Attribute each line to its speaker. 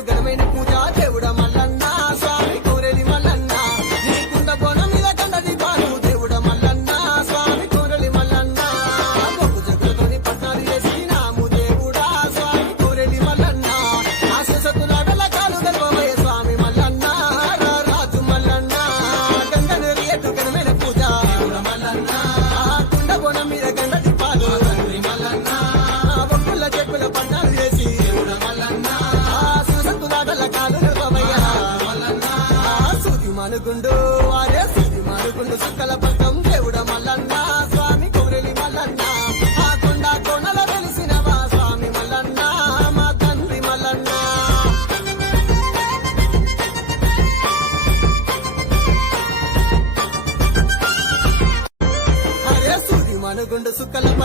Speaker 1: గడమైన పూజ దేవుడ మల్లన్నా సుది మనుగుండు అరే సుది మనుగుండు సుక్కల పక్కం దేవుడ మల్లన్న స్వామి కోరెలి మల్లన్న ఆ స్వామి మల్లన్న మా తండ్రి మల్లన్న అరే సుది సుక్కల పక్కం